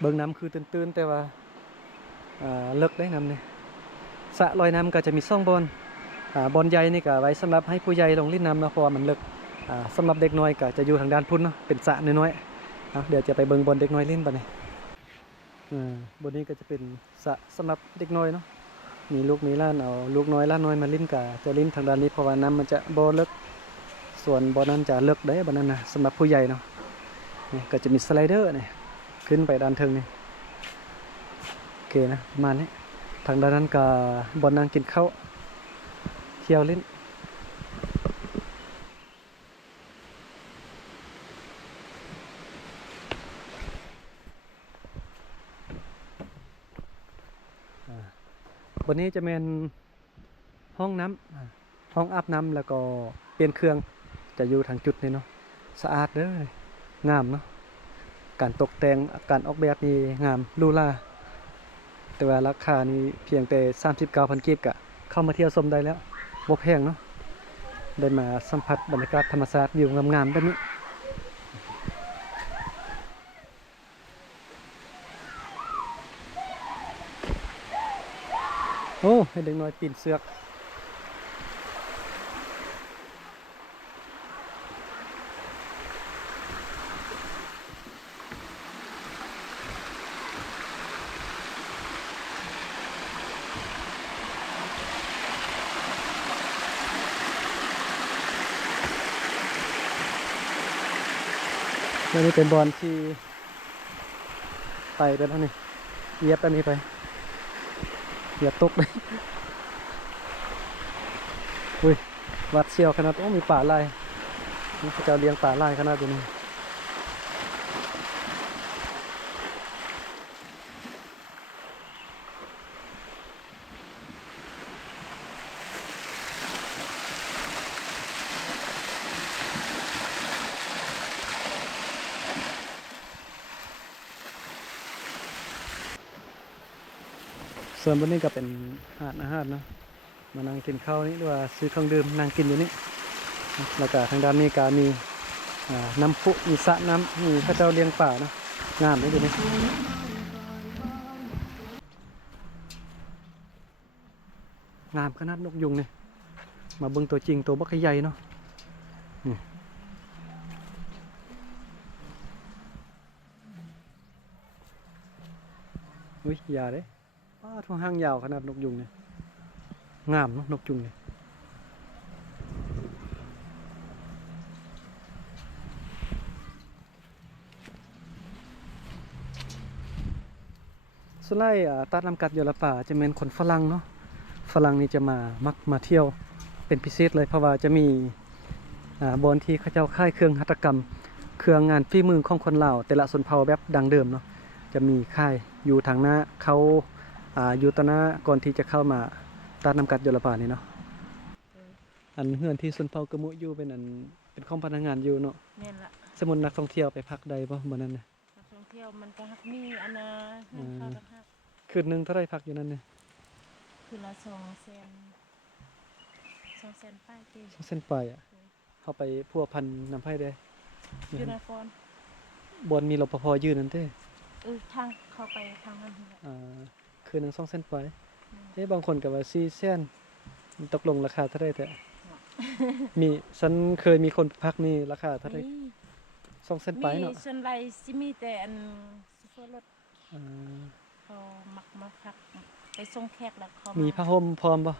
เบิ่งน้ำคือตื้นๆแต่ว่าเลิกได้น้ำเนี่ยสระลอยน้ำก็จะมี2บอนบอนใหญ่นี่ก็ไว้สำหรับให้ผู้ใหญ่ลงเล่นน้ำเนาะเพราะว่ามันเลิกสำหรับเด็กน้อยก็จะอยู่ทางด้านพุ่นเนาะเป็นสระน้อยๆเดี๋ยวจะไปเบิ่งบอนเด็กน้อยเล่นปะเนี่ยบอนนี้ก็จะเป็นสระสำหรับเด็กน้อยเนาะมีลูกมีหล้านเอาลูกน้อยหล้านน้อยมาเล่นก็จะเล่นทางด้านนี้เพราะว่าน้ำมันจะบ่เลิกส่วนบอนนั้นจะเลิกได้บอนนั้นนะสำหรับผู้ใหญ่เนาะนี่ก็จะมีสไลเดอร์เนี่ยขึ้นไปด้านเทิงนี่โอเคนะประมาณนี้ทางด้านนั้นก็บอนนั่งกินข้าวเที่ยวเล่นบนนี้จะเป็นห้องน้ำห้องอาบน้ำแล้วก็เปลี่ยนเครื่องจะอยู่ทางจุดนี้เนาะสะอาดเด้องามเนาะการตกแต่งการออกแบบนี่งามหรูหราแต่ว่าราคานี่เพียงแต่ 39,000 กีบกะเข้ามาเที่ยวชมได้แล้วบ่แพงเนาะได้มาสัมผัสบรรยากาศธรรมชาติวิวงามๆแบบนี้โอ้ให้เด็กน้อยปีนเสือกนี่เป็นบอลที่ไปแล้วนี่เหยียบอันนี้ไปเหยียบตกเลยอุ้ยวัดเชียวขนาดโอ้มีป่าลายนี่เขาจะเลี้ยงป่าลายขนาดนี้ส่วนบนนี้ก็เป็นอาหารเนาะมานั่งกินข้าวนี่หรือว่าซื้อเครื่องดื่มนั่งกินอยู่นี่แล้วก็ทางด้านนี้ก็มีน้ำพุมีสระน้ำมีพระเจ้าเลี้ยงป่าเนาะงามเลยอยู่นี่งามขนาดนกยุงเนี่ยมาเบิ่งตัวจริงตัวบักใหญ่เนาะอุ้ยยาเด้ทุ่งห้างยาวขนาดนกยุงเนี่ยงามเนาะนกยุงเนี่ยส่วนไล่ตัดลำกัดอยู่ละป่าจะเป็นคนฝรั่งเนาะฝรั่งนี่จะมักมาเที่ยวเป็นพิเศษเลยเพราะว่าจะมีบอนที่เขาเจ้าค่ายเครื่องหัตถกรรมเครื่องงานฝีมือของคนลาวแต่ละชนเผ่าแบบดังเดิมเนาะจะมีค่ายอยู่ทางหน้าเขาอยู่ตอนหน้าก่อนที่จะเข้ามาตัดน้ำกัดอยู่ละป่านี่เนาะอันเฮือนที่ชนเผ่ากะมุอยู่เป็นเป็นของพนักงานอยู่เนาะนี่แหละสมุนนักท่องเที่ยวไปพักใดบ่เหมือนนั้นนะนักท่องเที่ยวมันก็มีอันนะเข้ากันฮักคืนนึงเท่าไรพักอยู่นั่นเนี่ยคือละ200,000ป้ายที่เส้นไปเข้าไปพัวพันน้ำไผ่ได้อยู่นครบนมีรปภยืนนั่นเต้ทางเข้าไปทางนั้นคืนนึง2 เส้นไปบางคนกับว่า4 เส้นตกลงราคาเท่าไรแต่มีฉันเคยมีคนพักนี่ราคาเท่าไร2 เส้นไปเนาะส่วนไรสิมีแต่อันซูเฟอร์รถเขามักมาพักไปส่งแขกแล้วเขามีผ้าห่มพร้อมป่ะ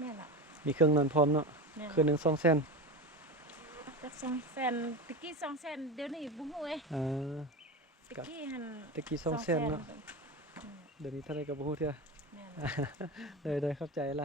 แม่ล่ะมีเครื่องนอนพร้อมเนาะคืนนึง2 เส้นจัก200,000ตะกี้200,000เดี๋ยวนี้บ่ฮู้ตะกี้หั่นตะกี้2 เส้นเนาะเดี๋ยวนี้เท่าไรก็บ่ฮู้เทื่อได้เข้าใจอะไร